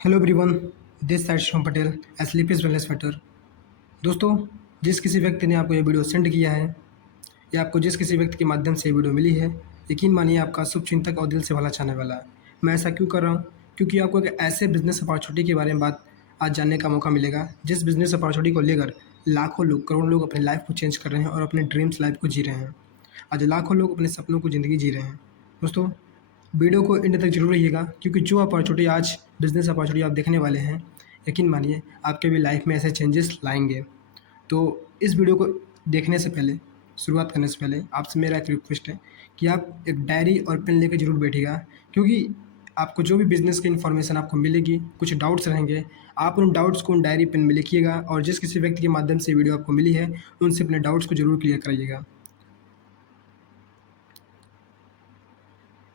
Hello everyone, this side Shivam Patel asleep is wellness matter. दोस्तों, जिस किसी व्यक्ति ने आपको ये वीडियो सेंड किया है या आपको जिस किसी व्यक्ति के माध्यम से ये वीडियो मिली है, यकीन मानिए आपका शुभचिंतक और दिल से भला चाहने वाला है। मैं ऐसा क्यों कर रहा हूँ? क्योंकि आपको एक ऐसे बिजनेस अपॉर्चुनिटी के बारे में बात आज जानने का मौका मिलेगा, जिस बिजनेस अपॉर्चुनिटी को लेकर लाखों लोग, करोड़ों लोग अपनी लाइफ को चेंज कर रहे हैं और अपने ड्रीम्स लाइफ को जी रहे हैं। आज लाखों लोग अपने सपनों को ज़िंदगी जी रहे हैं। दोस्तों, वीडियो को एंड तक जरूर रहिएगा, क्योंकि जो अपॉर्चुनिटी आज बिज़नेस अपॉर्चुनिटी आप देखने वाले हैं, यकीन मानिए आपके भी लाइफ में ऐसे चेंजेस लाएंगे। तो इस वीडियो को देखने से पहले, शुरुआत करने से पहले आपसे मेरा एक रिक्वेस्ट है कि आप एक डायरी और पेन लेकर जरूर बैठिएगा, क्योंकि आपको जो भी बिज़नेस की इन्फॉर्मेशन आपको मिलेगी, कुछ डाउट्स रहेंगे, आप उन डाउट्स को उन डायरी पेन में लिखिएगा और जिस किसी व्यक्ति के माध्यम से वीडियो आपको मिली है, उनसे अपने डाउट्स को जरूर क्लियर कराइएगा।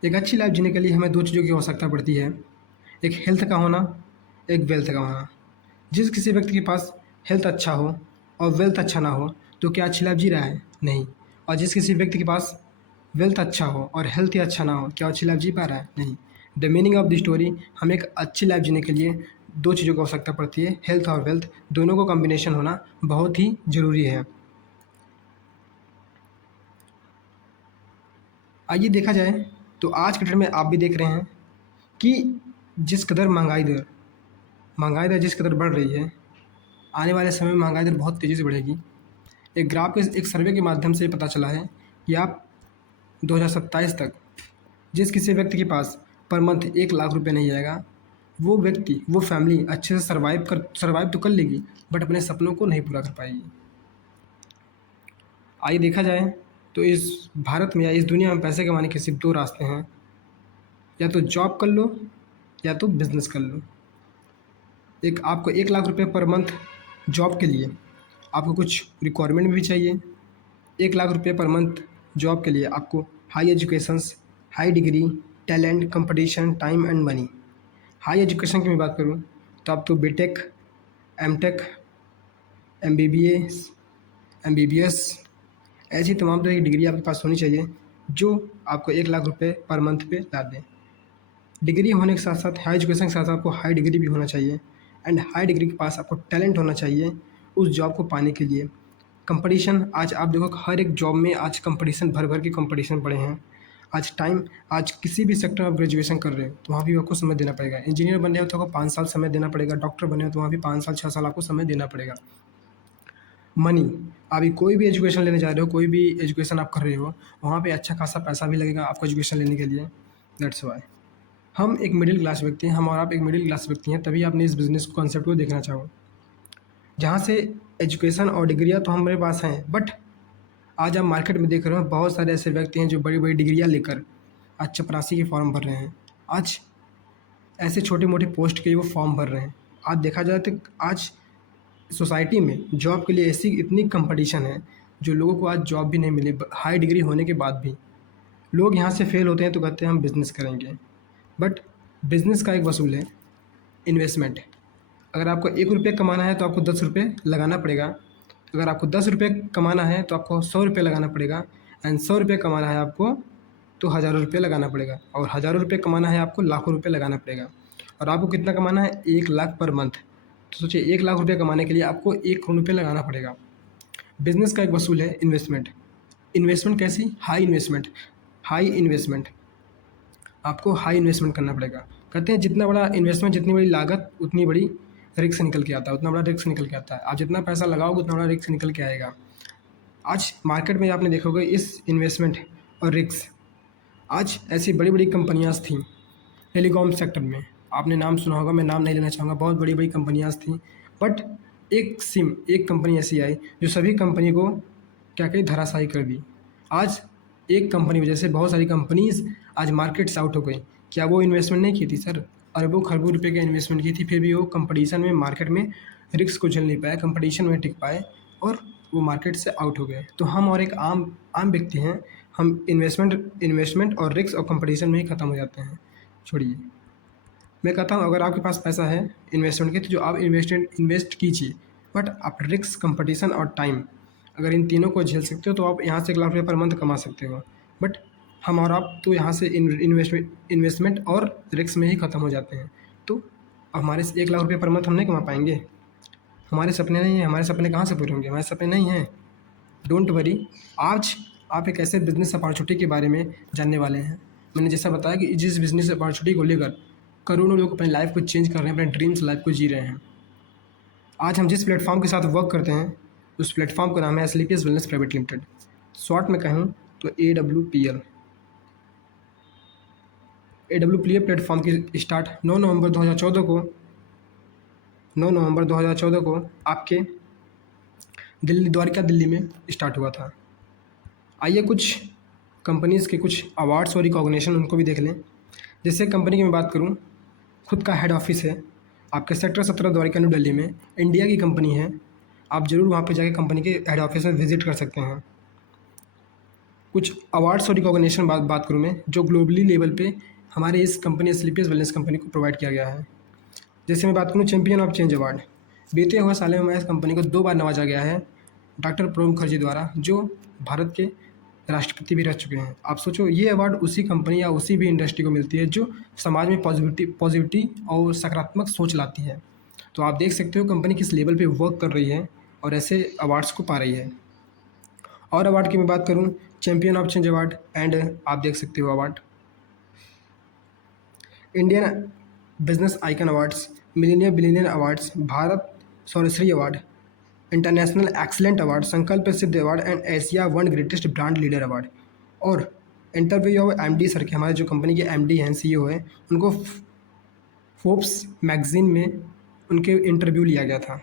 एक अच्छी लाइफ जीने के लिए हमें दो चीज़ों की आवश्यकता पड़ती है, एक हेल्थ का होना, एक वेल्थ का होना। जिस किसी व्यक्ति के पास हेल्थ अच्छा हो और वेल्थ अच्छा ना हो, तो क्या अच्छी लाइफ जी रहा है? नहीं। और जिस किसी व्यक्ति के पास वेल्थ अच्छा हो और हेल्थ ही अच्छा ना हो, क्या अच्छी लाइफ जी पा रहा है? नहीं। The meaning of the story, हमें एक अच्छी लाइफ जीने के लिए दो चीज़ों की आवश्यकता पड़ती है, हेल्थ और वेल्थ। दोनों का कॉम्बिनेशन होना बहुत ही ज़रूरी है। आइए देखा जाए तो आज के डेट में आप भी देख रहे हैं कि जिस कदर महंगाई दर जिस कदर बढ़ रही है, आने वाले समय में महंगाई दर बहुत तेज़ी से बढ़ेगी। एक ग्राफ के एक सर्वे के माध्यम से पता चला है कि आप 2027 तक जिस किसी व्यक्ति के पास पर मंथ 1 लाख रुपए नहीं आएगा, वो व्यक्ति, वो फैमिली अच्छे से सर्वाइव तो कर लेगी, बट अपने सपनों को नहीं पूरा कर पाएगी। आइए देखा जाए तो इस भारत में या इस दुनिया में पैसे कमाने के सिर्फ दो रास्ते हैं, या तो जॉब कर लो या तो बिज़नेस कर लो। एक आपको 1 लाख रुपए पर मंथ जॉब के लिए आपको कुछ रिक्वायरमेंट भी चाहिए। 1 लाख रुपए पर मंथ जॉब के लिए आपको high educations, high degree, talent, competition, time and money. High education की मैं बात करूँ तो आप तो बीटेक, एमटेक, एमबीबीएस, एमबीबीएस, ऐसी तमाम तरह की डिग्री आपके पास होनी चाहिए जो आपको 1 लाख रुपए पर मंथ पे ला दें। डिग्री होने के साथ साथ, हाई एजुकेशन के साथ साथ आपको हाई डिग्री भी होना चाहिए, एंड हाई डिग्री के पास आपको टैलेंट होना चाहिए उस जॉब को पाने के लिए। कंपटीशन, आज आप देखो हर एक जॉब में आज कंपटीशन, भर भर के कंपटीशन पड़े हैं। आज किसी भी सेक्टर में आप ग्रेजुएशन कर रहे हो तो वहाँ भी आपको समय देना पड़ेगा। इंजीनियर बनने हो तो आपको 5 साल समय देना पड़ेगा, डॉक्टर बने हो तो वहाँ भी 5 साल 6 साल आपको समय देना पड़ेगा। मनी, अभी कोई भी एजुकेशन लेने जा रहे हो, कोई भी एजुकेशन आप कर रहे हो, वहाँ पे अच्छा खासा पैसा भी लगेगा आपको एजुकेशन लेने के लिए। दैट्स वाई हम एक मिडिल क्लास व्यक्ति हैं, हम और आप एक मिडिल क्लास व्यक्ति हैं, तभी आपने इस बिज़नेस कॉन्सेप्ट को देखना चाहो, जहाँ से एजुकेशन और डिग्रियाँ तो हमारे पास हैं, बट आज आप मार्केट में देख रहे हो बहुत सारे ऐसे व्यक्ति हैं जो बड़ी बड़ी डिग्रियाँ लेकर आज चपरासी के फॉर्म भर रहे हैं। आज ऐसे छोटे मोटे पोस्ट के वो फॉर्म भर रहे हैं। आज देखा जाए तो आज सोसाइटी में जॉब के लिए ऐसी इतनी कंपटीशन है, जो लोगों को आज जॉब भी नहीं मिली, हाई डिग्री होने के बाद भी लोग यहाँ से फेल होते हैं तो कहते हैं हम बिज़नेस करेंगे। बट बिज़नेस का एक वसूल है, इन्वेस्टमेंट। अगर आपको 1 रुपये कमाना है तो आपको 10 रुपये लगाना पड़ेगा। अगर आपको 10 रुपये कमाना है तो आपको 100 रुपये लगाना पड़ेगा, एंड 100 रुपये कमाना है आपको तो हज़ारों रुपये लगाना पड़ेगा, और हज़ारों रुपये कमाना है आपको लाखों रुपये लगाना पड़ेगा। और आपको कितना कमाना है? 1 लाख पर मंथ। तो सोचिए 1 लाख रुपये कमाने के लिए आपको 1 करोड़ रुपये लगाना पड़ेगा। बिज़नेस का एक वसूल है इन्वेस्टमेंट। इन्वेस्टमेंट कैसी? High investment. हाई इन्वेस्टमेंट, आपको हाई इन्वेस्टमेंट करना पड़ेगा। कहते हैं जितना बड़ा इन्वेस्टमेंट, जितनी बड़ी लागत, उतनी बड़ी रिस्क निकल के आता है, उतना बड़ा रिस्क निकल के आता है। आप जितना पैसा लगाओगे उतना बड़ा रिस्क निकल के आएगा। आज मार्केट में आपने देखोगे इस इन्वेस्टमेंट और रिस्क, आज ऐसी बड़ी बड़ी कंपनियाँ थीं टेलीकॉम सेक्टर में, आपने नाम सुना होगा, मैं नाम नहीं लेना चाहूँगा, बहुत बड़ी बड़ी कंपनियाँ थीं, बट एक कंपनी ऐसी आई जो सभी कंपनी को क्या कही, धराशायी कर दी। आज एक कंपनी की वजह से बहुत सारी कंपनीज आज मार्केट से आउट हो गई। क्या वो इन्वेस्टमेंट नहीं की थी? सर, अरबों खरबों रुपए की इन्वेस्टमेंट की थी, फिर भी वो कंपटीशन में, मार्केट में रिस्क को झेल नहीं पाए, कंपटीशन में टिक पाए और वो मार्केट से आउट हो गए। तो हम और एक आम आम व्यक्ति हैं, हम इन्वेस्टमेंट और रिस्क और कंपटीशन में ही ख़त्म हो जाते हैं। छोड़िए, मैं कहता हूँ अगर आपके पास पैसा है इन्वेस्टमेंट के, तो जो आप इन्वेस्ट कीजिए, बट आप रिस्क, कंपटीशन और टाइम, अगर इन तीनों को झेल सकते हो तो आप यहाँ से 1 लाख रुपये पर मंथ कमा सकते हो। बट हम और आप तो यहाँ से इन्वेस्टमेंट और रिस्क में ही ख़त्म हो जाते हैं। तो अब हमारे से 1 लाख रुपये पर मंथ हम नहीं कमा पाएंगे। हमारे सपने नहीं हैं, हमारे सपने कहाँ से पूरे होंगे, हमारे सपने नहीं हैं। डोंट वरी, आज आप एक ऐसे बिजनेस अपॉर्चुनिटी के बारे में जानने वाले हैं। मैंने जैसा बताया कि जिस बिजनेस अपॉर्चुनिटी को लेकर करोड़ों लोग अपनी लाइफ को चेंज कर रहे हैं, अपने ड्रीम्स लाइफ को जी रहे हैं। आज हम जिस प्लेटफॉर्म के साथ वर्क करते हैं उस प्लेटफॉर्म का नाम है Asclepius wellness private limited. Short में कहूँ तो AWPL। AWPL प्लेटफॉर्म की स्टार्ट 9 नवंबर 2014 को आपके दिल्ली में स्टार्ट हुआ था। आइए कुछ कंपनीज़ के कुछ अवार्ड्स और रिकॉग्निशन उनको भी देख लें। जैसे कंपनी की मैं बात करूं, खुद का हेड ऑफिस है आपके सेक्टर 17 द्वारिका न्यू दिल्ली में, इंडिया की कंपनी है। आप ज़रूर वहाँ पे जाके कंपनी के हेड ऑफिस में विजिट कर सकते हैं। कुछ अवार्ड्स और रिकॉग्निशन बात करूँ मैं, जो ग्लोबली लेवल पे हमारे इस कंपनी एस्क्लेपियस वेलनेस कंपनी को प्रोवाइड किया गया है। जैसे मैं बात करूँ चैम्पियन ऑफ चेंज अवार्ड, बीते हुए सालों में इस कंपनी को 2 बार नवाजा गया है डॉक्टर प्रणब मुखर्जी द्वारा, जो भारत के राष्ट्रपति भी रह चुके हैं। आप सोचो, ये अवार्ड उसी कंपनी या उसी भी इंडस्ट्री को मिलती है जो समाज में पॉजिटिविटी और सकारात्मक सोच लाती है। तो आप देख सकते हो कंपनी किस लेवल पे वर्क कर रही है और ऐसे अवार्ड्स को पा रही है। और अवार्ड की मैं बात करूं, champion of change award, and आप देख सकते हो award Indian business icon awards, millionaire billionaire awards, Bharat Sarvashree award, international excellent award, Sankalp Siddh award and Asia one greatest brand leader award. और इंटरव्यू ऑफ MD सर के, हमारे जो कंपनी के MD हैं, CEO हैं, उनको फोर्ब्स मैगजीन में उनके इंटरव्यू लिया गया था।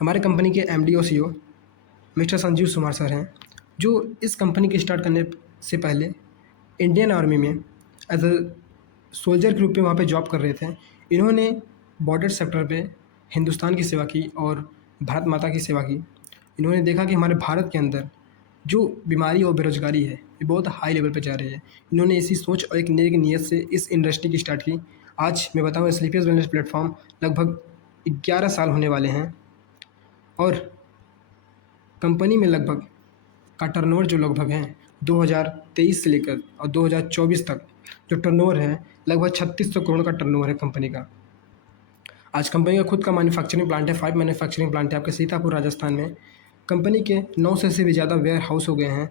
हमारे कंपनी के MD और CEO mister Sanjeev Kumar sir हैं, जो इस कंपनी के स्टार्ट करने से पहले इंडियन आर्मी में एज अ सोल्जर के रूप में वहाँ पे जॉब कर रहे थे। इन्होंने बॉर्डर सेक्टर पे हिंदुस्तान की सेवा की और भारत माता की सेवा की। इन्होंने देखा कि हमारे भारत के अंदर जो बीमारी और बेरोजगारी है ये बहुत हाई लेवल पे जा रही है। इन्होंने इसी सोच और एक नेक नीयत से इस इंडस्ट्री की स्टार्ट की। आज मैं बताऊँ, एस्क्लेपियस वेलनेस प्लेटफॉर्म लगभग 11 साल होने वाले हैं और कंपनी में लगभग का टर्नओवर जो लगभग है 2023 से लेकर और 2024 तक जो टर्नओवर है लगभग 3600 करोड़ का टर्नओवर है कंपनी का। आज कंपनी का खुद का मैन्युफैक्चरिंग प्लांट है, 5 मैन्युफैक्चरिंग प्लांट है आपके सीतापुर राजस्थान में। कंपनी के 900 से भी ज़्यादा वेयर हाउस हो गए हैं,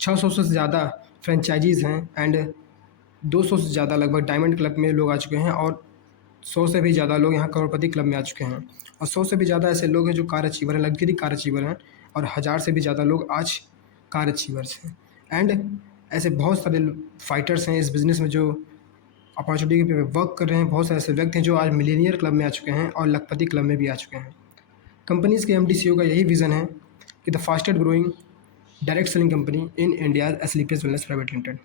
600 से ज़्यादा फ्रेंचाइजीज़ हैं एंड 200 से ज़्यादा लगभग डायमंड क्लब में लोग आ चुके हैं और 100 से भी ज़्यादा लोग यहाँ करोड़पति क्लब में आ चुके हैं। और 100 से भी ज़्यादा ऐसे लोग हैं जो कार अचीवर हैं, लग्जरी कार अचीवर हैं, और 1000 से भी ज़्यादा लोग आज कार अचीवर्स हैं। एंड ऐसे बहुत सारे फाइटर्स हैं इस बिज़नेस में जो अपॉर्चुनिटी पे वर्क कर रहे हैं। बहुत सारे ऐसे व्यक्ति हैं जो आज मिलीनियर क्लब में आ चुके हैं और लखपति क्लब में भी आ चुके हैं। कंपनीज़ के MD CEO का यही विज़न है कि the fastest growing direct selling company in India Asclepius wellness private limited.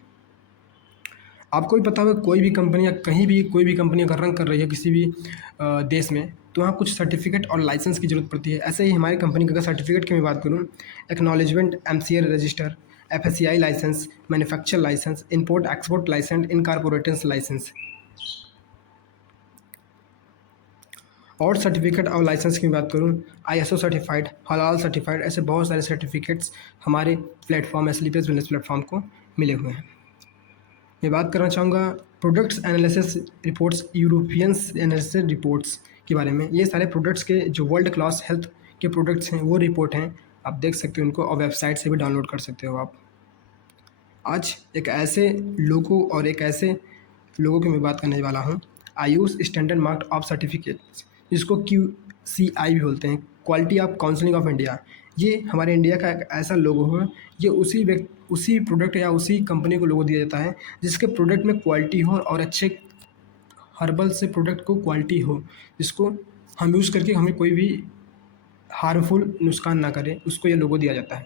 आपको भी पता होगा, कोई भी कंपनी या कहीं भी कोई भी कंपनी अगर रन कर रही है किसी भी देश में, तो वहाँ कुछ सर्टिफिकेट और लाइसेंस की ज़रूरत पड़ती है। ऐसे ही हमारी कंपनी का अगर सर्टिफिकेट की मैं बात करूँ, acknowledgement MCA register, FSCI license, manufacture license, import export license, incorporation license और सर्टिफिकेट और लाइसेंस की बात करूँ, ISO सर्टिफाइड, हलाल सर्टिफाइड, ऐसे बहुत सारे सर्टिफिकेट्स हमारे प्लेटफॉर्म एस्क्लेपियस वेलनेस प्लेटफॉर्म को मिले हुए हैं। मैं बात करना चाहूँगा products analysis reports, Europeans analysis reports के बारे में। ये सारे प्रोडक्ट्स के जो वर्ल्ड क्लास हेल्थ के प्रोडक्ट्स हैं वो रिपोर्ट हैं, आप देख सकते हो उनको और वेबसाइट से भी डाउनलोड कर सकते हो आप। आज एक ऐसे लोगों और एक ऐसे लोगों की मैं बात करने वाला हूँ, Ayush standard mark of certificates, जिसको QCI भी बोलते हैं, quality of counselling of India. ये हमारे इंडिया का एक ऐसा लोगो है, ये उसी प्रोडक्ट या उसी कंपनी को लोगो दिया जाता है जिसके प्रोडक्ट में क्वालिटी हो और अच्छे हर्बल से प्रोडक्ट को क्वालिटी हो, जिसको हम यूज़ करके हमें कोई भी हार्मफुल नुकसान ना करे, उसको ये लोगो दिया जाता है।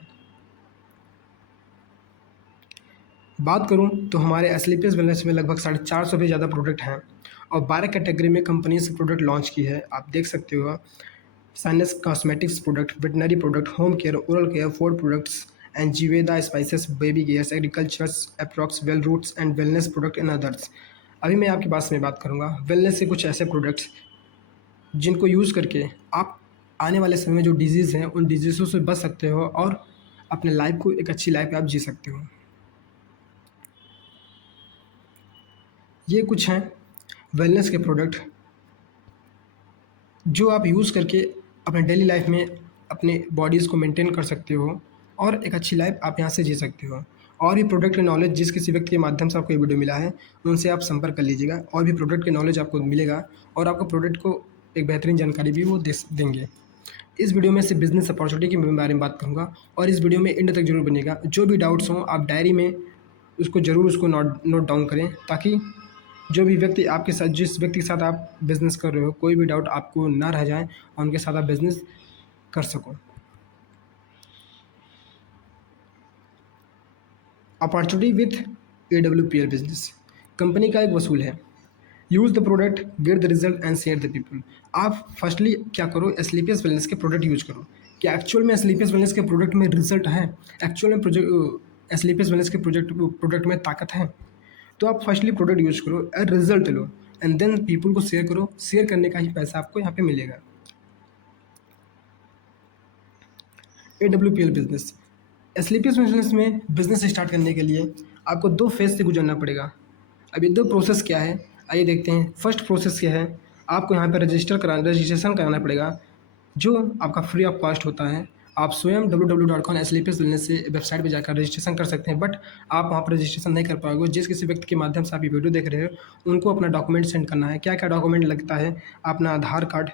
बात करूं तो हमारे एस्क्लेपियस वेलनेस में लगभग 450 से ज़्यादा प्रोडक्ट हैं और 12 कैटेगरी में कंपनी से प्रोडक्ट लॉन्च की है। आप देख सकते हो, sinus cosmetics product, veterinary product, home care, oral care, food products, एंजीवेदा spices, baby gears, agricultures, approx, well roots and wellness product and others. अभी मैं आपके पास में बात करूँगा वेलनेस से कुछ ऐसे प्रोडक्ट्स जिनको यूज़ करके आप आने वाले समय में जो डिजीज़ हैं उन डिजीज़ों से बच सकते हो और अपने लाइफ को एक अच्छी लाइफ आप जी सकते हो। ये कुछ हैं वेलनेस के प्रोडक्ट जो आप यूज़ करके अपने डेली लाइफ में अपने बॉडीज़ को मेंटेन कर सकते हो और एक अच्छी लाइफ आप यहाँ से जी सकते हो। और भी प्रोडक्ट के नॉलेज जिस किसी व्यक्ति के माध्यम से आपको ये वीडियो मिला है, उनसे आप संपर्क कर लीजिएगा और भी प्रोडक्ट के नॉलेज आपको मिलेगा और आपको प्रोडक्ट को एक बेहतरीन जानकारी भी वो देंगे। इस वीडियो में सिर्फ बिज़नेस अपॉर्चुनिटी के बारे में बात करूँगा और इस वीडियो में एंड तक जरूर बनेगा। जो भी डाउट्स हों आप डायरी में उसको नोट डाउन करें, ताकि जो भी व्यक्ति आपके साथ जिस व्यक्ति के साथ आप बिज़नेस कर रहे हो, कोई भी डाउट आपको ना रह जाए और उनके साथ आप बिज़नेस कर सको। Opportunity with AWPL business company का एक वसूल है। Use the product, get the result and share the people. आप फर्स्टली क्या करो, एस्लीपियस वेलनेस के प्रोडक्ट यूज करो। क्या एक्चुअल में एस्लीपियस वेलनेस के प्रोडक्ट में रिजल्ट है? एक्चुअल में एस्लीपियस वेलनेस के प्रोडक्ट में ताकत है? तो आप फर्स्टली प्रोडक्ट यूज करो और रिजल्ट लो एंड देन पीपल को शेयर करो। शेयर करने का ही पैसा आपको यहाँ पे मिलेगा। AWPL बिजनेस, एस्लीपियस बिजनेस में बिजनेस स्टार्ट करने के लिए आपको 2 फेज से गुजरना पड़ेगा। अब ये 2 प्रोसेस क्या है, आइए देखते हैं। फर्स्ट प्रोसेस क्या है, आपको यहाँ पर रजिस्ट्रेशन कराना पड़ेगा, जो आपका फ्री ऑफ कॉस्ट होता है। आप स्वयं www.एस्लीपियस वेलनेस से वेबसाइट पे जाकर रजिस्ट्रेशन कर सकते हैं, बट आप वहाँ पर रजिस्ट्रेशन नहीं कर पाओगे। जिस किसी व्यक्ति के माध्यम से आप ये वीडियो देख रहे हो, उनको अपना डॉक्यूमेंट सेंड करना है। क्या क्या डॉक्यूमेंट लगता है? अपना Aadhaar card,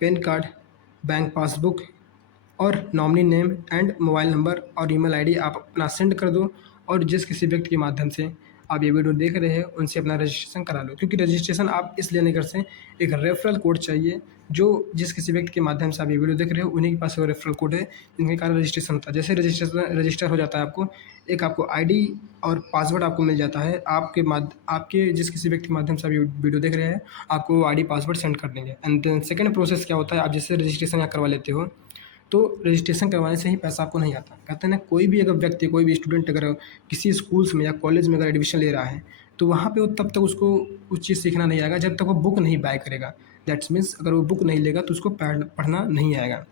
PAN card, bank passbook और nominee name and mobile number और ईमेल आईडी आप अपना सेंड कर दो। और जिस किसी व्यक्ति के माध्यम से आप ये वीडियो देख रहे हैं, उनसे अपना रजिस्ट्रेशन करा लो। क्योंकि रजिस्ट्रेशन आप इसलिए नहीं कर सकते, एक रेफरल कोड चाहिए। जो जिस किसी व्यक्ति के माध्यम से आप ये वीडियो देख रहे हो, उन्हीं के पास वो रेफरल कोड है, जिनके कारण रजिस्ट्रेशन होता है। जैसे रजिस्टर हो जाता है, आपको आईडी और पासवर्ड आपको मिल जाता है। आपके जिस किसी व्यक्ति के माध्यम से आप ये वीडियो देख रहे हैं, आपको वो आईडी पासवर्ड सेंड कर देंगे। एंड देन सेकंड प्रोसेस क्या होता है, आप जैसे रजिस्ट्रेशन यहाँ करवा लेते हो, तो रजिस्ट्रेशन करवाने से ही पैसा आपको नहीं आता। कहते हैं ना, कोई भी अगर व्यक्ति, कोई भी स्टूडेंट अगर किसी स्कूल्स में या कॉलेज में अगर एडमिशन ले रहा है, तो वहाँ पे वो तब तक उसको कुछ चीज़ सीखना नहीं आएगा जब तक वो बुक नहीं बाय करेगा। दैट्स मीन्स अगर वो बुक नहीं लेगा तो उसको पढ़ना नहीं आएगा।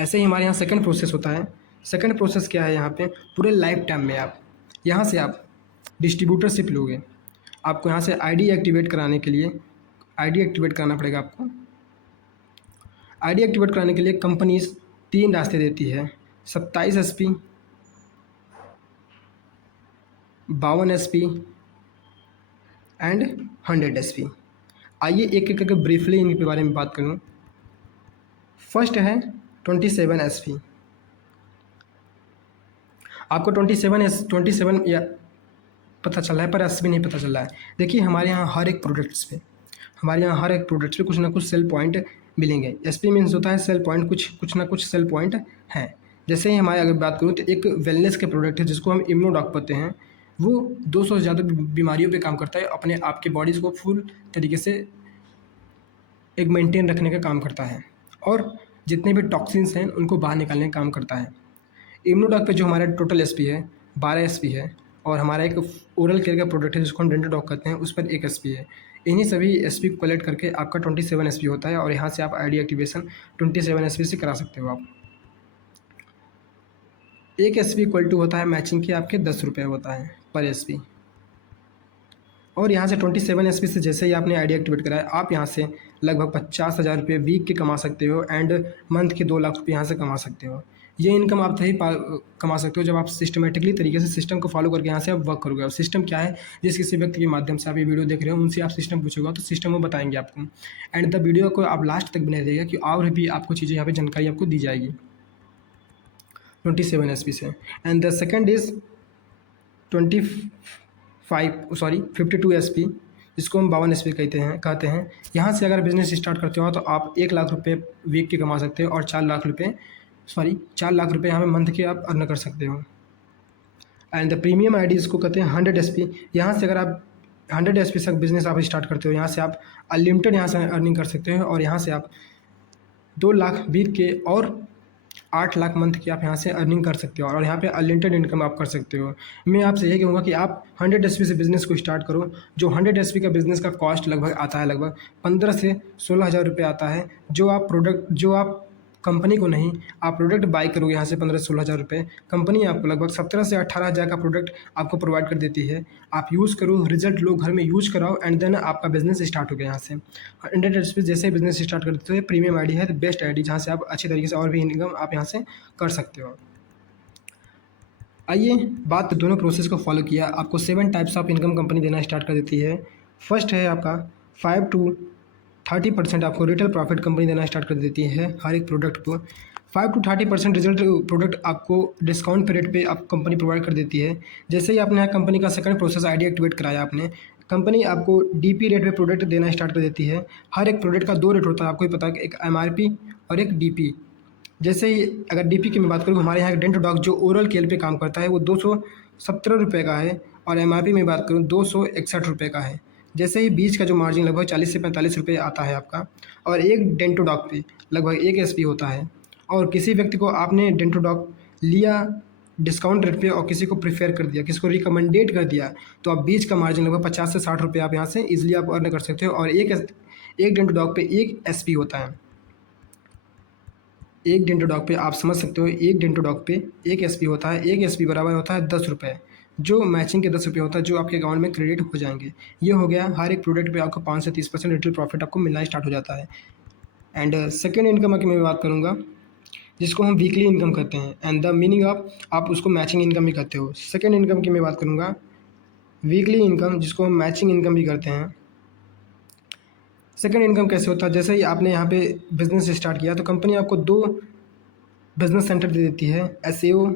ऐसे ही हमारे यहाँ सेकंड प्रोसेस होता है। सेकंड प्रोसेस क्या है, यहाँ पे पूरे लाइफ टाइम में आप यहाँ से आप डिस्ट्रीब्यूटरशिप लोगे। आपको यहाँ से आईडी एक्टिवेट कराने के लिए आईडी एक्टिवेट कराना पड़ेगा आपको। आईडी एक्टिवेट कराने के लिए कंपनीज 3 रास्ते देती है, 27 SP, 52 SP एंड 100 SP। आइए एक एक करके ब्रीफली इनके बारे में बात करूँ। फर्स्ट है 27 SP। आपको 27 या पता चल रहा है, पर SP नहीं पता चल रहा है। देखिए, हमारे यहाँ हर एक प्रोडक्ट्स पे कुछ ना कुछ सेल पॉइंट मिलेंगे। SP मीन्स होता है सेल पॉइंट, कुछ ना कुछ सेल पॉइंट हैं। जैसे ही हमारे अगर बात करूँ तो एक वेलनेस के प्रोडक्ट है जिसको हम इम्यूनोडॉक कहते हैं। वो 200 से ज़्यादा बीमारियों पे काम करता है, अपने आपके बॉडीज़ को फुल तरीके से एक मेंटेन रखने का काम करता है और जितने भी टॉक्सिन्स हैं उनको बाहर निकालने का काम करता है। इम्यूनोडॉक पे जो हमारा टोटल SP है 12 SP है, और हमारा एक ओरल केयर का प्रोडक्ट है जिसको हम डेंटोडॉक कहते हैं, उस पर 1 SP है। इन्हीं सभी SP को कलेक्ट करके आपका 27 SP होता है और यहाँ से आप आईडी एक्टिवेशन 27 SP से करा सकते हो आप। 1 SP इक्वल टू होता है मैचिंग के आपके 10 रुपये होता है पर SP। और यहाँ से 27 SP से जैसे ही आपने आईडी एक्टिवेट कराया, आप यहाँ से लगभग 50,000 रुपये वीक के कमा सकते हो एंड मंथ के 2 लाख रुपये यहाँ से कमा सकते हो। ये इनकम आप तभी कमा सकते हो जब आप सिस्टमेटिकली तरीके से सिस्टम को फॉलो करके यहाँ से आप वर्क करोगे। और सिस्टम क्या है, जिस किसी व्यक्ति के माध्यम से आप ये वीडियो देख रहे हो, उनसे आप सिस्टम पूछोगे तो सिस्टम वो बताएंगे आपको। एंड द वीडियो को आप लास्ट तक बने रहिएगा कि और भी आपको चीज़ें यहाँ पे जानकारी आपको दी जाएगी 27 SP से। And the second is 52 SP, जिसको हम 52 SP कहते हैं। यहाँ से अगर बिजनेस स्टार्ट करते हो तो आप 1 लाख रुपये वीक के कमा सकते हो और 4 लाख रुपये यहाँ पे मंथ के आप अर्न कर सकते हो। एंड द प्रीमियम आईडी इसको कहते हैं 100 SP। यहाँ से अगर आप 100 SP तक बिजनेस आप स्टार्ट करते हो, यहाँ से आप अनलिमिटेड यहाँ से अर्निंग कर सकते हो और यहाँ से आप 2 लाख वीक के और 8 लाख मंथ की आप यहाँ से अर्निंग कर सकते हो और यहाँ पे अनलिमिटेड इनकम आप कर सकते हो। मैं आपसे यही कहूँगा कि आप 100 SP से बिज़नेस को स्टार्ट करो। जो 100 SP का बिज़नेस का कॉस्ट लगभग आता है, लगभग 15 से 16 हज़ार रुपये आता है। जो आप कंपनी को नहीं। आप प्रोडक्ट बाई करोगे यहाँ से 15-16 हज़ार रुपये, कंपनी आपको लगभग 17 से 18 हज़ार का प्रोडक्ट आपको प्रोवाइड कर देती है। आप यूज़ करो, रिजल्ट लो, घर में यूज़ कराओ एंड देन आपका बिजनेस स्टार्ट हो गया यहाँ से। इंटरनेट एक्सपीरियंस जैसे ही बिजनेस स्टार्ट कर देते हो, प्रीमियम आईडी है तो बेस्ट आईडी, जहाँ से आप अच्छी तरीके से और भी इनकम आप यहाँ से कर सकते हो। आइए बात दोनों प्रोसेस को फॉलो किया, आपको 7 टाइप्स ऑफ इनकम कंपनी देना स्टार्ट कर देती है। फर्स्ट है आपका 5 to 30% आपको रिटेल प्रॉफिट कंपनी देना स्टार्ट कर देती है हर एक प्रोडक्ट को। 5 to 30% रिजल्ट प्रोडक्ट आपको डिस्काउंट पीरियड पे आप कंपनी प्रोवाइड कर देती है। जैसे ही आपने यहाँ कंपनी का सेकंड प्रोसेस आईडी एक्टिवेट कराया आपने, कंपनी आपको डीपी रेट पे प्रोडक्ट देना स्टार्ट कर देती है। हर एक प्रोडक्ट का 2 रेट होता है, आपको ही पता है कि एक एमआरपी और एक डीपी। जैसे ही अगर डीपी की मैं बात करूँ, हमारे यहाँ एक डेंटोडॉग जो ओरल केयर पे काम करता है वो 217 रुपये का है, और एमआरपी में बात करूँ 261 रुपये का है। जैसे ही बीच का जो मार्जिन लगभग 40 से 45 रुपये आता है आपका, और एक डेंटोडॉग पे लगभग 1 एसपी होता है। और किसी व्यक्ति को आपने डेंटोडॉग लिया डिस्काउंट रेट पे और किसी को प्रेफर कर दिया, किसी को रिकमेंडेड कर दिया, तो आप बीच का मार्जिन लगभग 50 से 60 रुपये आप यहाँ से ईजिली आप अर्न कर सकते हो। और एक डेंटोडॉग पे 1 एसपी होता है। एक डेंटोडॉग पे आप समझ सकते हो, एक डेंटोडॉग पे 1 एसपी होता है। 1 एसपी बराबर होता है 10 रुपये, जो मैचिंग के 10 रुपये होता है, जो आपके अकाउंट में क्रेडिट हो जाएंगे। ये हो गया, हर एक प्रोडक्ट पे आपको 5 से 30% रिटेल प्रॉफिट आपको मिलना स्टार्ट हो जाता है। एंड सेकेंड इनकम की मैं बात करूँगा, जिसको हम वीकली इनकम कहते हैं, एंड द मीनिंग ऑफ आप उसको मैचिंग इनकम भी कहते हो। सेकेंड इनकम की मैं बात करूँगा, वीकली इनकम, जिसको हम मैचिंग इनकम भी करते हैं। सेकेंड इनकम कैसे होता है, जैसे ही आपने यहाँ पे बिजनेस स्टार्ट किया तो कंपनी आपको 2 बिजनेस सेंटर दे देती है, एसईओ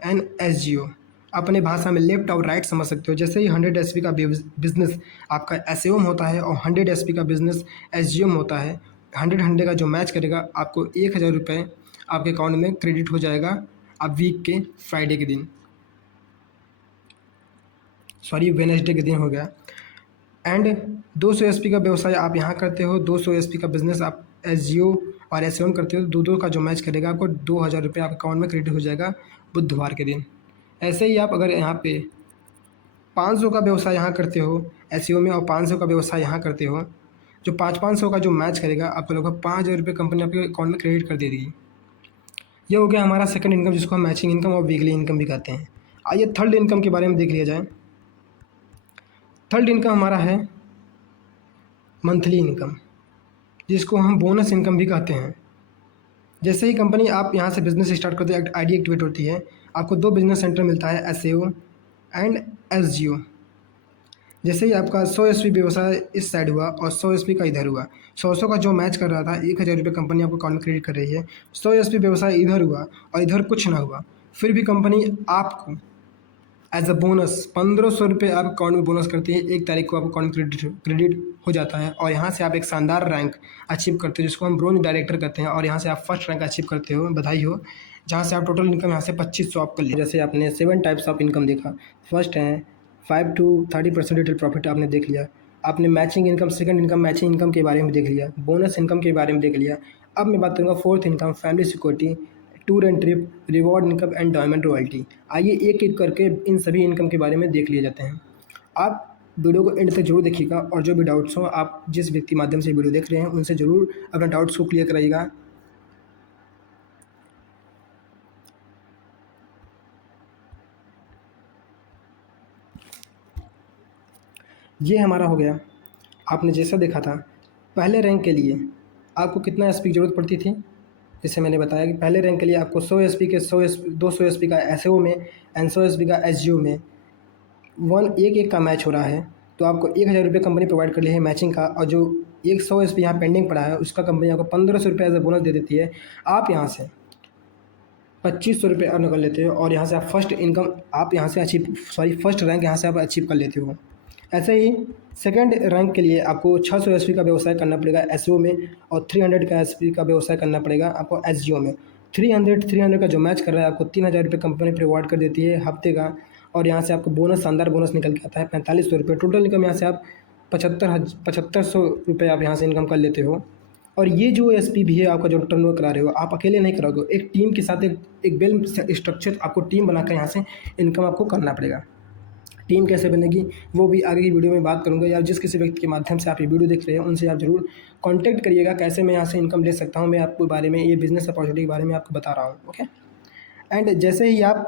एंड एसजीओ। अपने भाषा में लेफ्ट और राइट समझ सकते हो। जैसे ही 100 एसपी का बिजनेस आपका एसईओ में होता है और 100 एसपी का बिजनेस एसजीओ में होता है, 100 का जो मैच करेगा आपको 1000 रुपये आपके अकाउंट में क्रेडिट हो जाएगा आप वीक के फ्राइडे के दिन, सॉरी वेडनेसडे के दिन हो गया। एंड 200 एसपी का व्यवसाय आप यहाँ करते हो, 200 एसपी का बिजनेस आप एसजीओ और एसईओ में करते हो, दो का जो मैच करेगा आपको 2000 रुपये आपके अकाउंट में क्रेडिट हो जाएगा बुधवार के दिन। ऐसे ही आप अगर यहाँ पे 500 का व्यवसाय यहाँ करते हो एसईओ में और 500 का व्यवसाय यहाँ करते हो, जो 500 का जो मैच करेगा आपको लगभग 5000 रुपये कंपनी आपके अकाउंट में क्रेडिट कर दे देगी। ये हो गया हमारा सेकंड इनकम, जिसको हम मैचिंग इनकम और वीकली इनकम भी कहते हैं। आइए थर्ड इनकम के बारे में देख लिया जाए। थर्ड इनकम हमारा है मंथली इनकम, जिसको हम बोनस इनकम भी कहते हैं। जैसे ही कंपनी आप यहाँ से बिजनेस स्टार्ट करते हैं, आईडी एक्टिवेट होती है, आपको 2 बिजनेस सेंटर मिलता है, एसईओ एंड एसजीओ। जैसे ही आपका 100 एसपी व्यवसाय इस साइड हुआ और 100 एसपी का इधर हुआ, 100 का जो मैच कर रहा था 1000 रुपये कंपनी आपको अकाउंट में क्रेडिट कर रही है। 100 एसपी व्यवसाय इधर हुआ और इधर कुछ ना हुआ, फिर भी कंपनी आपको एज अ बोनस 1500 रुपये आप अकाउंट में बोनस करती है। 1 तारीख को आपको अकाउंट क्रेडिट हो जाता है और यहाँ से आप एक शानदार रैंक अचीव करते हो, जिसको हम ब्रोंज डायरेक्टर कहते हैं, और यहाँ से आप फर्स्ट रैंक अचीव करते हो, बधाई हो। जहाँ से आप टोटल इनकम यहाँ से 2500 आप कर लिए। जैसे आपने 7 टाइप्स ऑफ इनकम देखा। फर्स्ट है 5 to 30% रिटेल प्रॉफिट आपने देख लिया। आपने matching income, second income matching income के बारे में देख लिया, बोनस इनकम के बारे में देख लिया। अब मैं बात करूँगा fourth income, family security, tour and trip, reward income and diamond royalty. आइए एक एक करके इन सभी इनकम के बारे में देख लिए जाते हैं। आप वीडियो को एंड तक जरूर देखिएगा, और जो भी डाउट्स हो आप जिस व्यक्ति माध्यम से वीडियो देख रहे हैं उनसे ज़रूर अपना डाउट्स को क्लियर कराइएगा। ये हमारा हो गया। आपने जैसा देखा था, पहले रैंक के लिए आपको कितना एसपी की ज़रूरत पड़ती थी। जैसे मैंने बताया कि पहले रैंक के लिए आपको 100 एसपी के 200 एसपी का एसओ में एंड 100 एसपी का एसजीओ में 1-1 का मैच हो रहा है, तो आपको 1000 रुपये कंपनी प्रोवाइड कर रही है मैचिंग का, और जो 100 एसपी यहाँ पेंडिंग पड़ा है उसका कंपनी आपको 1500 रुपये एज अ बोनस दे देती है। आप यहाँ से 2500 रुपये अर्न कर लेते हो, और यहाँ से आप फर्स्ट इनकम आप यहाँ से फर्स्ट रैंक यहाँ से आप अचीव कर लेते हो। ऐसे ही सेकंड रैंक के लिए आपको 600 एसपी का व्यवसाय करना पड़ेगा एसओ में, और 300 का एसपी का व्यवसाय करना पड़ेगा आपको एसजीओ में। 300 का जो मैच कर रहा है आपको 3000 रुपये कंपनी प्रोवाइड कर देती है हफ्ते का, और यहाँ से आपको बोनस, शानदार बोनस निकल के आता है 4500 रुपये। टोटल इनकम यहाँ से आप 7500 रुपये आप यहाँ से इनकम कर लेते हो। और ये जो एसपी भी है आपका जो टर्नओवर करा रहे हो, आप अकेले नहीं कराओगे, एक टीम के साथ एक वेल स्ट्रक्चर आपको टीम बनाकर यहाँ से इनकम आपको करना पड़ेगा। टीम कैसे बनेगी वो भी आगे की वीडियो में बात करूँगा, या जिस किसी व्यक्ति के माध्यम से आप ये वीडियो देख रहे हैं उनसे आप ज़रूर कॉन्टैक्ट करिएगा, कैसे मैं यहाँ से इनकम ले सकता हूँ। मैं आपको बारे में, ये बिज़नेस अपॉर्चुनिटी के बारे में आपको बता रहा हूँ। ओके, एंड जैसे ही आप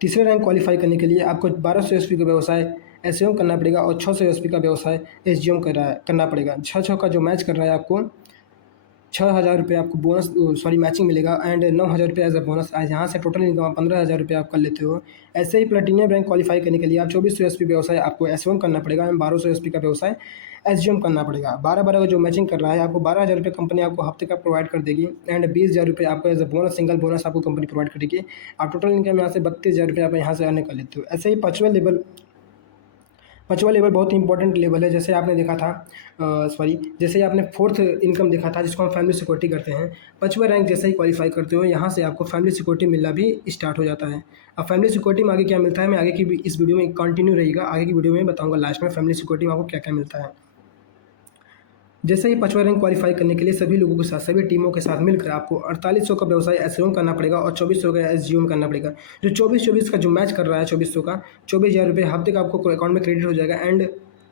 तीसरे रैंक क्वालिफाई करने के लिए आपको 1200 एसपी का व्यवसाय एसईओ करना पड़ेगा और 600 एसपी का व्यवसाय एसजीएम करना पड़ेगा। 6 का जो मैच कर रहा है आपको 6,000 रुपये आपको बोनस, सॉरी मैचिंग मिलेगा, एंड 9,000 रुपये एज अ बोनस। आज यहाँ से टोटल इनकम 15,000 रुपये आप कर लेते हो। ऐसे ही प्लेटिनियम रैंक क्वालिफाई करने के लिए आप 2400 एसपी व्यवसाय आपको एसईओ करना पड़ेगा एंड 1200 एसपी का व्यवसाय एसजीएम करना पड़ेगा। 12 का जो मैचिंग कर रहा है आपको 12,000 रुपये कंपनी आपको हफ्ते का प्रोवाइड कर देगी, एंड 20,000 रुपये आपको as a bonus, single bonus आपको कंपनी प्रोवाइड करेगी। आप टोटल इनकम यहाँ से 32,000 रुपये आप यहाँ से अर्न कर लेते हो। ऐसे ही पाँचवा लेवल बहुत ही इंपॉर्टेंट लेवल है। जैसे आपने देखा था, जैसे आपने फोर्थ इनकम देखा था जिसको हम फैमिली सिक्योरिटी करते हैं। पाँचवा रैंक जैसे ही क्वालिफाई करते हो यहाँ से आपको फैमिली सिक्योरिटी मिलना भी स्टार्ट हो जाता है। अब फैमिली सिक्योरिटी में आगे क्या मिलता है, मैं आगे की भी इस वीडियो में कंटिन्यू रहेगा, आगे की वीडियो में बताऊँगा लास्ट में फैमिली सिक्योरिटी में आपको क्या क्या मिलता है। जैसे ही पाँचवा रैंक क्वालिफाई करने के लिए सभी लोगों के साथ, सभी टीमों के साथ मिलकर आपको 4800 का व्यवसाय एसईओ करना पड़ेगा और 2400 का एसजीएम करना पड़ेगा। जो 24-24 का जो मैच कर रहा है 2400 का 24,000 रुपये हफ्ते का आपको अकाउंट में क्रेडिट हो जाएगा, एंड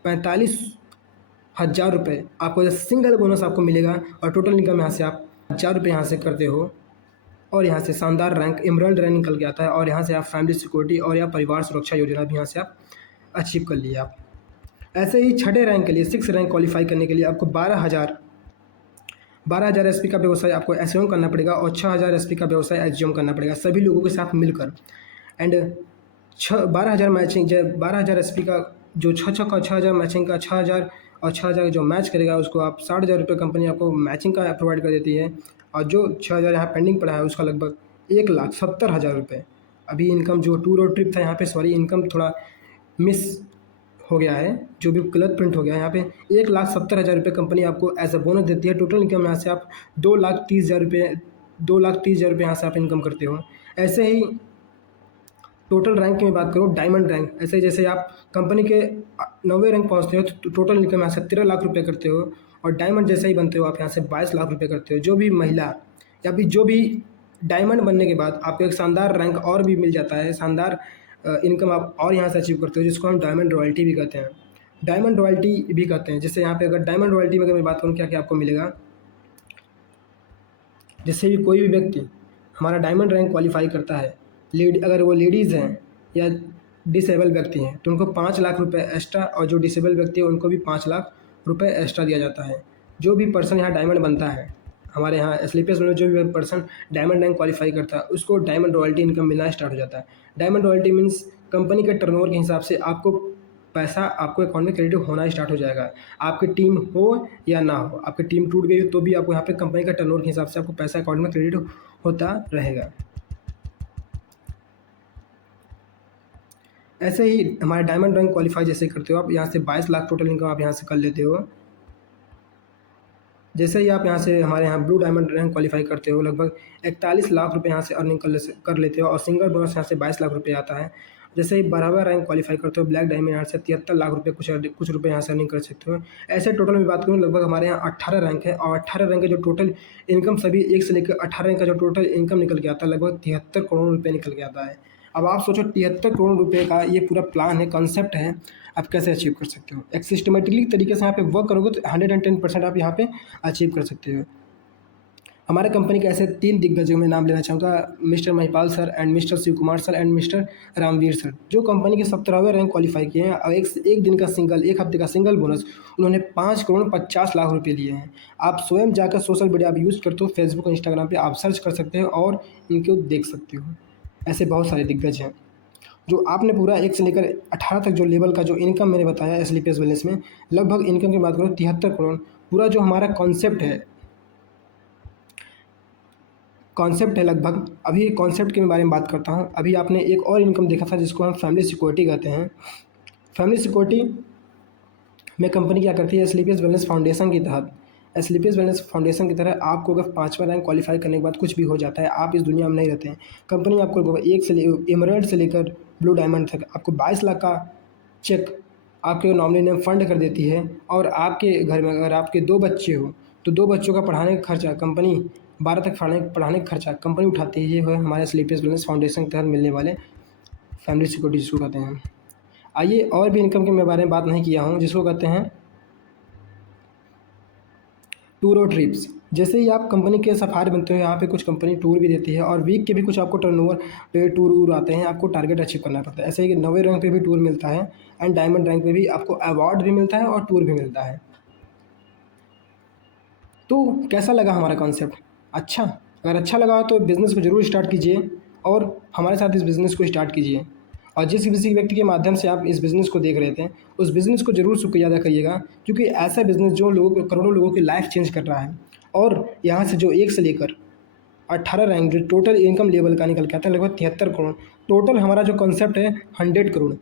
45,000 रुपये आपको सिंगल बोनस आपको मिलेगा। और टोटल इनकम यहाँ से आप 1,000 रुपये यहाँ से करते हो, और यहाँ से शानदार रैंक एमरल्ड रैंक निकल के आता है, और यहाँ से आप फैमिली सिक्योरिटी और या परिवार सुरक्षा योजना भी यहाँ से आप अचीव कर लिए आप। ऐसे ही छठे रैंक के लिए, 6 रैंक क्वालिफाई करने के लिए आपको 12,000 एसपी का व्यवसाय आपको एसईओ करना पड़ेगा और 6,000 एसपी का व्यवसाय एसजीएम करना पड़ेगा सभी लोगों के साथ मिलकर। एंड 12,000 मैचिंग, जब 12,000 एसपी का जो 6,000 मैचिंग का 6,000 और 6,000 जो मैच करेगा उसको आप 60,000 रुपये कंपनी आपको मैचिंग का प्रोवाइड कर देती है, और जो 6,000 यहाँ पेंडिंग पड़ा है उसका लगभग 1,70,000 रुपये। अभी इनकम जो टूर और ट्रिप था यहाँ पे, सॉरी इनकम थोड़ा मिस हो गया है, जो भी गलत प्रिंट हो गया है यहाँ पे। 1,70,000 रुपये कंपनी आपको एज अ बोनस देती है। टोटल इनकम यहाँ से आप 2,30,000 रुपये यहाँ से आप इनकम करते हो। ऐसे ही टोटल रैंक की मैं बात करूँ, डायमंड रैंक, ऐसे जैसे आप कंपनी के 9वें रैंक पहुँचते हो तो टोटल इनकम यहाँ से 13 लाख रुपये करते हो, और डायमंड जैसे ही बनते हो आप यहाँ से 22 लाख रुपये करते हो। जो भी महिला या फिर जो भी डायमंड बनने के बाद आपको एक शानदार रैंक और भी मिल जाता है, शानदार इनकम आप और यहाँ से अचीव करते हो, जिसको हम डायमंड रॉयल्टी भी कहते हैं। डायमंड रॉयल्टी भी कहते हैं। जैसे यहाँ पे अगर डायमंड रॉयल्टी में अगर मैं बात करूँ क्या क्या आपको मिलेगा, जैसे भी कोई भी व्यक्ति हमारा डायमंड रैंक क्वालिफाई करता है, अगर वो लेडीज़ हैं या डिसेबल व्यक्ति हैं तो उनको 5 लाख रुपये एक्स्ट्रा, और जो डिसेबल व्यक्ति है उनको भी 5 लाख रुपये एक्स्ट्रा दिया जाता है। जो भी पर्सन यहाँ डायमंड बनता है, हमारे यहाँ एसलीपीएस में जो भी पर्सन डायमंड रैंक क्वालिफाई करता है उसको डायमंड रॉयल्टी इनकम मिलना स्टार्ट हो जाता है। डायमंड रॉयल्टी मीन्स कंपनी के टर्नओवर के हिसाब से आपको पैसा आपको अकाउंट में क्रेडिट होना स्टार्ट हो जाएगा। आपकी टीम हो या ना हो, आपकी टीम टूट गई हो तो भी आपको यहाँ पे कंपनी का टर्नओवर के हिसाब से आपको पैसा अकाउंट में क्रेडिट होता रहेगा। ऐसे ही हमारे डायमंड रैंक क्वालिफाई जैसे करते हो आप, यहाँ से 22 लाख टोटल इनकम आप यहाँ से कर लेते हो। जैसे ही आप यहाँ से हमारे यहाँ ब्लू डायमंड रैंक क्वालिफाई करते हो, लगभग 41 लाख रुपए यहाँ से अर्निंग कर लेते हो, और सिंगल बोनस यहाँ से 22 लाख रुपए आता है। जैसे ही 12वां रैंक क्वालिफाई करते हो ब्लैक डायमंड, यहाँ से 73 लाख रुपए कुछ रुपए यहाँ से अर्निंग कर सकते हो। ऐसे टोटल में बात करूँ लगभग हमारे यहाँ 18 रैंक है, और 18 रैंक का जो टोटल इनकम सभी 1 से लेकर 18 रैंक का जो टोटल इनकम निकल के आता है लगभग 73 करोड़ रुपये निकल के आता है। अब आप सोचो 73 करोड़ रुपये का ये पूरा प्लान है, कॉन्सेप्ट है, आप कैसे अचीव कर सकते हो। एक सिस्टमेटिकली तरीके से यहाँ पे वर्क करोगे तो 110% आप यहाँ पे अचीव कर सकते हो। हमारे कंपनी के ऐसे 3 दिग्गजों में नाम लेना चाहूँगा, mister Mahipal sir and mister Shiv Kumar sir and mister Ramvir sir, जो कंपनी के 17वें रैंक क्वालिफाई किए हैं। और एक दिन का एक हफ्ते का सिंगल बोनस उन्होंने 5,50,00,000 रुपये लिए हैं। आप स्वयं जाकर सोशल मीडिया आप यूज़ करते हो, फेसबुक इंस्टाग्राम पर आप सर्च कर सकते हो और इनको देख सकते हो। ऐसे बहुत सारे दिग्गज हैं जो आपने पूरा 1 से लेकर 18 तक जो लेवल का जो इनकम मैंने बताया एसलीपीएस वेलनेस में, लगभग इनकम की बात करूँ 73 करोड़। पूरा जो हमारा कॉन्सेप्ट है लगभग, अभी कॉन्सेप्ट के बारे में बात करता हूँ। अभी आपने एक और इनकम देखा था जिसको हम फैमिली सिक्योरिटी कहते हैं। फैमिली सिक्योरिटी में कंपनी क्या करती है, एसलीपीएस वेलनेस फाउंडेशन के तहत, एसलीपीएस वेलनेस फाउंडेशन की तरह आपको अगर 5वां रैंक क्वालिफाई करने के बाद कुछ भी हो जाता है, आप इस दुनिया में नहीं रहते हैं, कंपनी आपको एमरल्ड से लेकर ब्लू डायमंड तक आपको 22 लाख का चेक आपके नॉमिनी नेम फंड कर देती है। और आपके घर में अगर आपके 2 बच्चे हो तो 2 बच्चों का पढ़ाने का खर्चा कंपनी, 12 तक पढ़ाने का खर्चा कंपनी उठाती है। ये है हमारे एसलीपीएस वेलनेस फाउंडेशन के तहत मिलने वाले फैमिली सिक्योरिटी जिसको कहते हैं। आइए और भी इनकम के मैं बारे में बात नहीं किया हूँ, जिसको कहते हैं टूर और ट्रिप्स। जैसे ही आप कंपनी के सफारी बनते हो, यहाँ पे कुछ कंपनी टूर भी देती है और वीक के भी कुछ आपको टर्नओवर पे टूर वूर आते हैं, आपको टारगेट अचीव करना पड़ता है। ऐसे ही 90 रैंक पे भी टूर मिलता है एंड डायमंड रैंक पे भी आपको अवार्ड भी मिलता है और टूर भी मिलता है। तो कैसा लगा हमारा कॉन्सेप्ट? अच्छा, अगर अच्छा लगा तो बिज़नेस को ज़रूर स्टार्ट कीजिए और हमारे साथ इस बिज़नेस को स्टार्ट कीजिए। और जिस किसी व्यक्ति के माध्यम से आप इस बिज़नेस को देख रहे थे, उस बिज़नेस को ज़रूर शुक्रिया अदा करिएगा, क्योंकि ऐसा बिज़नेस जो लोगों को, करोड़ों लोगों की लाइफ चेंज कर रहा है। और यहाँ से जो 1 से लेकर 18 रैंक जो टोटल इनकम लेवल का निकल के आता है, लगभग 73 करोड़। टोटल हमारा जो कॉन्सेप्ट है 100 करोड़।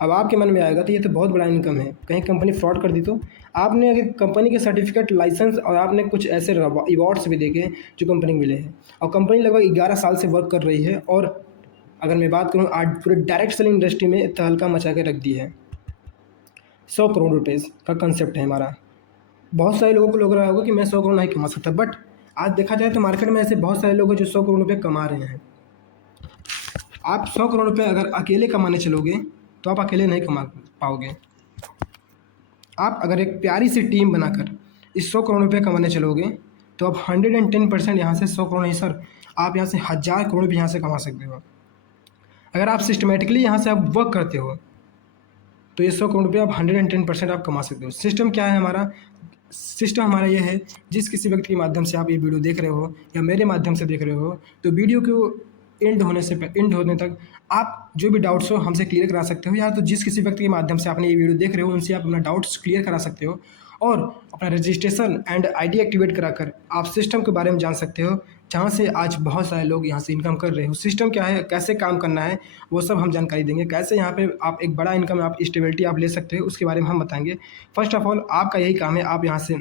अब आपके मन में आएगा तो ये तो बहुत बड़ा इनकम है, कहीं कंपनी फ्रॉड कर दी तो? आपने अगर कंपनी के सर्टिफिकेट, लाइसेंस और आपने कुछ ऐसे अवार्ड्स भी देखे जो कंपनी को मिले हैं, और कंपनी लगभग 11 साल से वर्क कर रही है, और अगर मैं बात करूँ आज पूरे डायरेक्ट सेलिंग इंडस्ट्री में तहलका मचा के रख दी है। 100 करोड़ रुपीज़ का कंसेप्ट है हमारा। बहुत सारे लोगों को लग रहा होगा कि मैं 100 करोड़ नहीं कमा सकता, बट आज देखा जाए तो मार्केट में ऐसे बहुत सारे लोग हैं जो 100 करोड़ रुपये कमा रहे हैं। आप 100 करोड़ रुपये अगर अकेले कमाने चलोगे तो आप अकेले नहीं कमा पाओगे। आप अगर एक प्यारी सी टीम बनाकर इस 100 करोड़ रुपये कमाने चलोगे तो आप 110% यहाँ से 100 करोड़ नहीं सर, आप यहाँ से 1000 करोड़ भी यहाँ से कमा सकते हो। अगर आप सिस्टमेटिकली यहाँ से आप वर्क करते हो तो ये 100 करोड़ रुपये आप 110% आप कमा सकते हो। सिस्टम क्या है हमारा? सिस्टम हमारा ये है, जिस किसी व्यक्ति के माध्यम से आप ये वीडियो देख रहे हो या मेरे माध्यम से देख रहे हो, तो वीडियो को एंड होने तक आप जो भी डाउट्स हो हमसे क्लियर करा सकते हो, या तो जिस किसी व्यक्ति के माध्यम से आपने ये वीडियो देख रहे हो उनसे आप अपना डाउट्स क्लियर करा सकते हो, और अपना रजिस्ट्रेशन एंड आईडी एक्टिवेट कराकर आप सिस्टम के बारे में जान सकते हो, जहाँ से आज बहुत सारे लोग यहाँ से इनकम कर रहे हो। सिस्टम क्या है, कैसे काम करना है, वो सब हम जानकारी देंगे। कैसे यहाँ पे आप एक बड़ा इनकम, आप स्टेबिलिटी आप ले सकते हो, उसके बारे में हम बताएंगे। फर्स्ट ऑफ ऑल आपका यही काम है, आप यहाँ से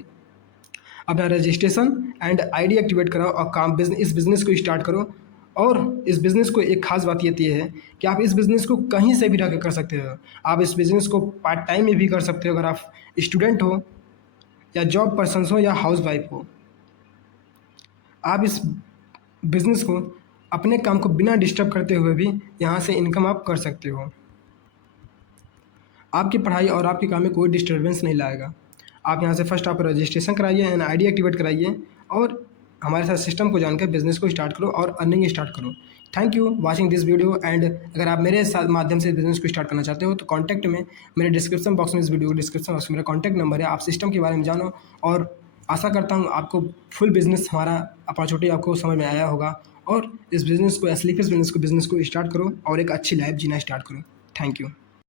अपना रजिस्ट्रेशन एंड आईडी एक्टिवेट कराओ और काम इस बिज़नेस को स्टार्ट करो। और इस बिज़नेस को एक ख़ास बात ये है कि आप इस बिज़नेस को कहीं से भी रह कर सकते हो। आप इस बिज़नेस को पार्ट टाइम में भी कर सकते हो, अगर आप स्टूडेंट हो या जॉब पर्सन्स हो या हाउस वाइफ हो। आप इस बिज़नेस को अपने काम को बिना डिस्टर्ब करते हुए भी यहाँ से इनकम आप कर सकते हो। आपकी पढ़ाई और आपके काम में कोई डिस्टर्बेंस नहीं लाएगा। आप यहाँ से फर्स्ट आप रजिस्ट्रेशन कराइए एंड आईडी एक्टिवेट कराइए, और हमारे साथ सिस्टम को जानकर बिज़नेस को स्टार्ट करो और अर्निंग स्टार्ट करो। Thank you watching this video. And अगर आप मेरे साथ माध्यम से बिज़नेस को स्टार्ट करना चाहते हो तो कॉन्टैक्ट में, मेरे डिस्क्रिप्शन बॉक्स में, इस वीडियो डिस्क्रिप्शन बॉक्स में मेरा कॉन्टैक्ट नंबर है। आप सिस्टम के बारे में जानो, और आशा करता हूँ आपको फुल बिज़नेस हमारा अपॉर्चुनिटी आपको समझ में आया होगा, और इस बिज़नेस को, स्लीपर्स बिज़नेस को स्टार्ट करो और एक अच्छी लाइफ जीना स्टार्ट करो। Thank you.